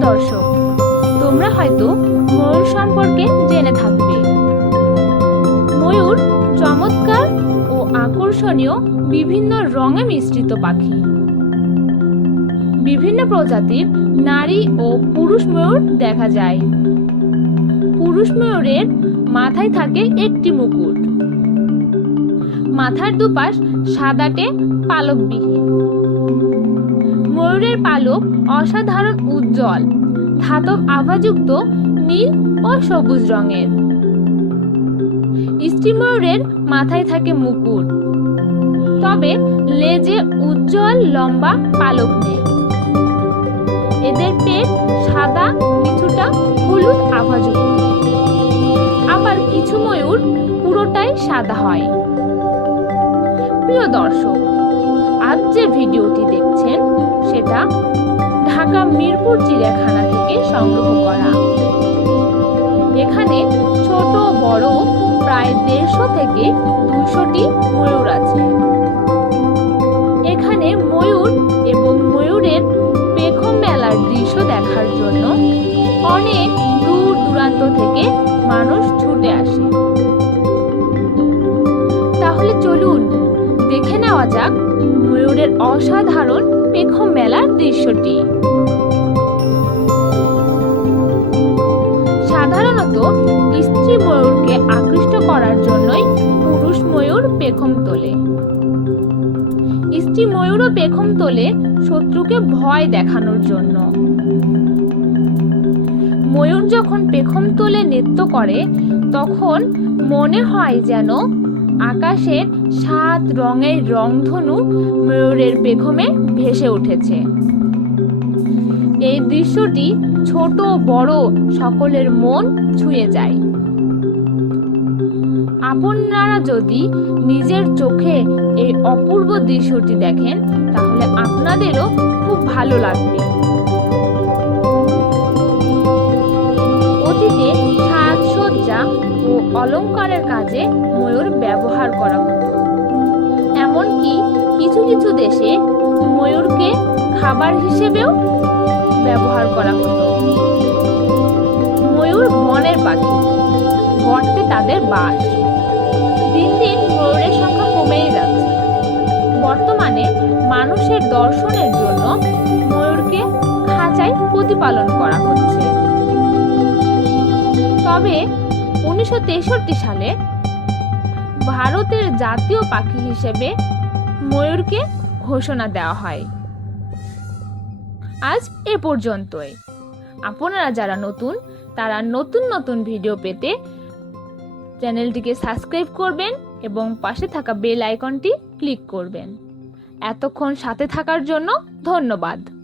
দর্শক, তোমরা হয়তো ময়ূর সম্পর্কে জেনে থাকবে। ময়ূর চমৎকার ও আকর্ষণীয় বিভিন্ন রঙে মিশ্রিত পাখি। বিভিন্ন প্রজাতির নারী ও পুরুষ ময়ূর দেখা যায়। পুরুষ ময়ূরের মাথায় থাকে একটি মুকুট। মাথার দুপাশ সাদাটে পালকবিহীন। ময়ূরের পালক অসাধারণ উজ্জ্বল, ধাতব আভাযুক্ত, নীল ও সবুজ রঙের। স্ত্রী ময়ূরের মাথায় থাকে মুকুট। তবে লেজে উজ্জ্বল লম্বা পালক নেই। এদের পেট সাদা কিছুটা হলুদ আভাযুক্ত। আবার কিছু ময়ূর পুরোটাই সাদা হয়। প্রিয় দর্শক, আজ যে ভিডিওটি দেখছেন সেটা ঢাকা মিরপুর চিড়িয়াখানা থেকে সংগ্রহ করা। এখানে ছোট বড় প্রায় দেড়শো থেকে দুশোটি ময়ূর আছে। এখানে ময়ূর এবং ময়ূরের পেখম মেলার দৃশ্য দেখার জন্য অনেক দূর দূরান্ত থেকে মানুষ ছুটে আসে। তাহলে চলুন, দেখে নেওয়া যাক ময়ূরের অসাধারণ পেখম মেলার দৃশ্যটি। সাধারণত স্ত্রী ময়ূরকে আকৃষ্ট করার জন্যই পুরুষ ময়ূর পেখম তোলে। স্ত্রী ময়ূরও পেখম তোলে শত্রুকে ভয় দেখানোর জন্য। ময়ূর যখন পেখম তোলে নৃত্য করে, তখন মনে হয় যেন আকাশের সাত রঙের রংধনু ময়ূরের পেখমে ভেসে উঠেছে। এই দৃশ্যটি ছোট, বড় সকলের মন ছুঁয়ে যায়। আপনারা যদি নিজের চোখে এই অপূর্ব দৃশ্যটি দেখেন, তাহলে আপনাদেরও খুব ভালো লাগবে। অলংকারের কাজে ময়ূর ব্যবহার করা হতো। এমনকি কিছু কিছু দেশে ময়ূরকে খাবার হিসেবেও ব্যবহার করা হতো। ময়ূর বনের পাখি গর্তে তাদের বাস। দিন দিন ময়ূরের সংখ্যা কমেই যাচ্ছে। বর্তমানে মানুষের দর্শনের জন্য ময়ূরকে খাঁচায় প্রতিপালন করা হচ্ছে। তবে উনিশশো তেষট্টি সালে ভারতের জাতীয় পাখি হিসেবে ময়ূরকে ঘোষণা দেওয়া হয়। আজ এ পর্যন্তই। আপনারা যারা নতুন, তারা নতুন নতুন ভিডিও পেতে চ্যানেলটিকে সাবস্ক্রাইব করবেন এবং পাশে থাকা বেল আইকনটি ক্লিক করবেন। এতক্ষণ সাথে থাকার জন্য ধন্যবাদ।